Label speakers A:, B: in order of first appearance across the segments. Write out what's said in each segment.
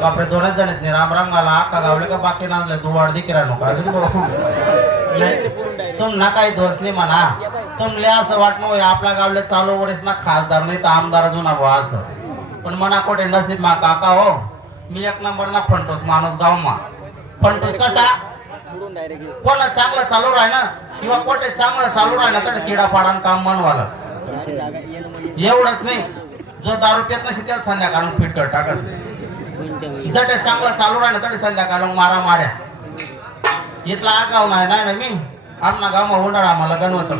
A: बापरे दोनच जण आहेत. राम राम घाला अक्का गावले का बाकी नांदले तू वाढ दिकी नका. अजून तुम ना काही दोष नाही म्हणा. तुमले असं वाटणं होय आपल्या गावले चालू वडेस ना खासदार नाही तर आमदार जुना बुवा असं. पण मना कोठे इंडस्ट्री मा काका हो. मी एक नंबर ना फंटोस माणूस गाव मा. फंटोस कसा? कोण चांगलं चालू राह ना? किंवा कोठे चांगलं चालू राह ना तर किडा पाडान काम मनवालं. एवढंच नाही. जो दारू पेत नसे त्याला संध्याकाळ फिट कर टाकस जटे चांगला चालू राहिला तरी संध्याकाळ मारा माऱ्या. इथला आगाव नाही नाही ना मी? आमना गाव मा आम्हाला गणवत.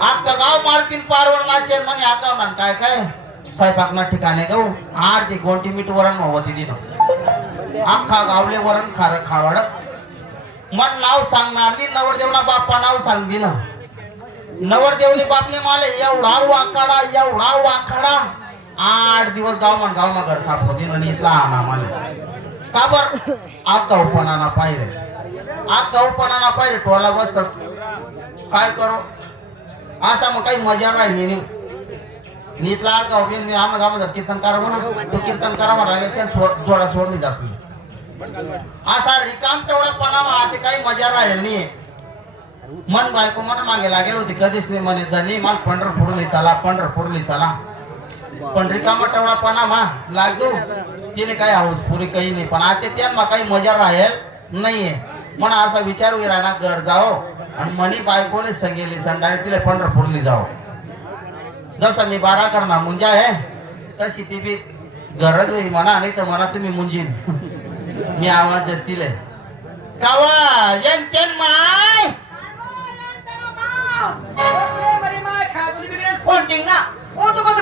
A: अख्खा गाव मारतील पारवण माझे म्हणे आगाव ना काय काय? स्वयंपाक ना ठिकाणे गाऊ आरती कोणती? मीठ वरण होती तिथं. अख्खा गावले वरण खार खावड मन नाव सांगणार दी नवरदेवना बाप्पा नाव सांग दिन नवरदेवनी बापने माले एवढा वाकाडा एवढा वाकाडा. आठ दिवस गावमान गावमा गाव घर साफ होती आणि इथला आणा माले का बर? आग गावपणाना पाहिजे आग गावपणाना पाहिजे टोला बसत. काय करो? असा मग काही मजा राहिली नाही. नीटला गाव मी आम्हाला गावात कीर्तन करा म्हणून तो कीर्तन करा म्हणा त्या जोडा सोडली जास्त. असा रिकाम तेवढा पणावा ते काही मजा राहील नाही. मन बायको मन मागे लागेल होती कधीच नाही म्हणे धनी मला पंढरपूरली चला पंढरपूरली चला. पण रिकामा तेवढा पणा मा लागू. तिने काय हाऊस पुरी काही नाही. पण आता त्यांना काही मजा राहील नाहीये. म्हणा असा विचार विराना घर जाओ. आणि मनी बायकोने संगेली संडाय तिला पंढरपूरली जाओ. जसं मी बारा करणार मुंजा आहे तशी ती बी गरज होई म्हणा नाही तर म्हणा तुम्ही मुंजीन. मी आवाज असतील कावा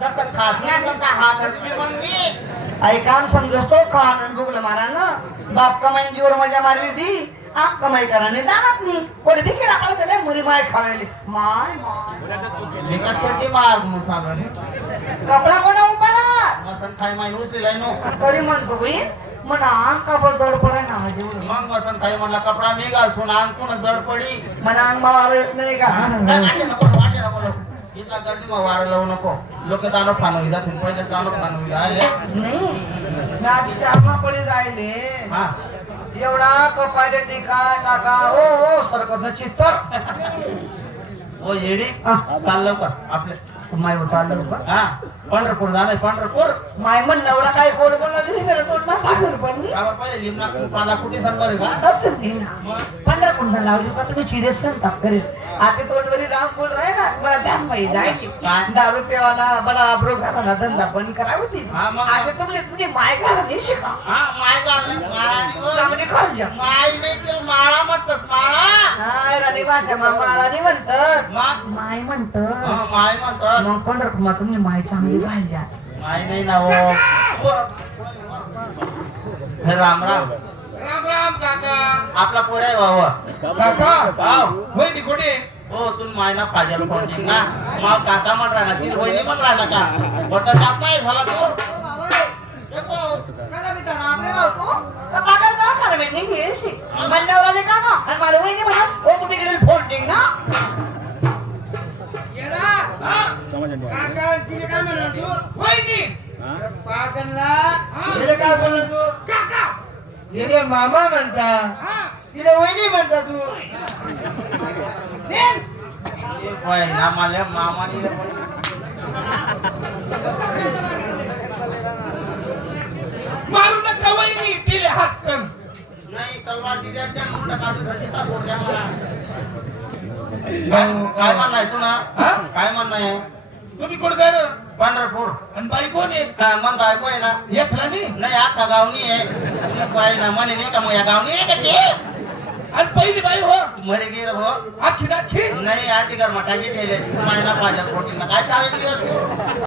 A: जसं खास नाही तसा हा करते मग मी.
B: आई काम समजतो का आनंद भोगलं मारा ना बाप कमाई जीवर मजा मारली ती. आप कमाई करा नाही जाणार नाही. कोणी देखील आपण त्याला मुली माय खावायली माय माय.
A: मार म्हणून
B: कपडा कोणा
A: उचलेलाय नो.
B: तरी म्हणतो बाई म्हणा अंग कापड जड पडाय ना
A: मग मसन खाई म्हणला कपडा मी घालसून अंग कोण जड पडी?
B: म्हणा अंग मावाला येत नाही का.
A: इथला गर्दी मग वारा लावू नको. लोक दानो फानवी जातील. पहिले दानो फानवी आहे
B: नाही मी आधी चारमा पडी राहिले.
A: हा.
B: एवढा कपायले टीका टाका. ओ ओ सरकत चित्तर
A: ओ येडी. चाललं का आपले
B: माय का
A: हा पंढरपूर जाणार पंढरपूर.
B: माय म्हण नवरा काय कोण बोलला दिली त्याला तोंड साखर पडली
A: त्यावर पहिले लिमना पाला कुठे सांगणार आहे का?
B: तसं नाही ना. लावली का तुम्ही चिडेच सांगतात करेल. आता तोंडवरी राम बोल राय ना मला ध्यान माहिती
A: काय?
B: दारू पेवाला बडा आब्रो घालायला धंदा बंद करावी होती
A: हा, मग?
B: आता तुम्ही तुमची माय घाला नाही शिका.
A: हा माय माळानी वर.
B: चांगली खाऊन जा.
A: माय नाही ते माळा म्हणतात माळा.
B: भाषा मामा राणी म्हणतात
A: मग
B: माय
A: हा,
B: म्हणतात
A: माय म्हणतात
B: मग पंढरपूर तुम्ही माय चांगली पाहिजे
A: माय नाही ना हो. राम राम.
C: राम राम काका.
A: आपला पोर आहे बाबा
C: काका? कुठे?
A: हो तू मायना पाहिजे कोणती ना. मग काका म्हण राहणार ती वहिनी पण राहणार का? बरं काका आहे झाला तू. देखो.
C: येरा काका तिने काय म्हणणार तू वहिनी. पागलला. तिने काय तू काका. तिने मामा म्हणता. तिने वहिनी म्हणता तू.
A: हे आम्हाला मामानी
C: मारू नका वहिनी. तिले हात कर
A: नाही तलवार दिली त्या मुंडा घरची तास सोड द्या मला. काय काय म्हणणं आहे तुला
C: हा?
A: काय म्हणणं आहे
C: तुम्ही कुठे जाणार
A: पंढरपूर.
C: आणि बाई कोण आहे?
A: हा, मग बायको आहे ना?
C: एकला नाही
A: नाही अख्खा गावनी आहे. तुम्ही पाय ना म्हणे नाही का मग या गावनी आहे का ते?
C: आणि पहिली बाई हो.
A: मरे गेलं हो.
C: आखी दाखी
A: नाही आरती कर मटाकी ठेवले. महिना पाहिजे प्रोटीन काय चालेल दिवस?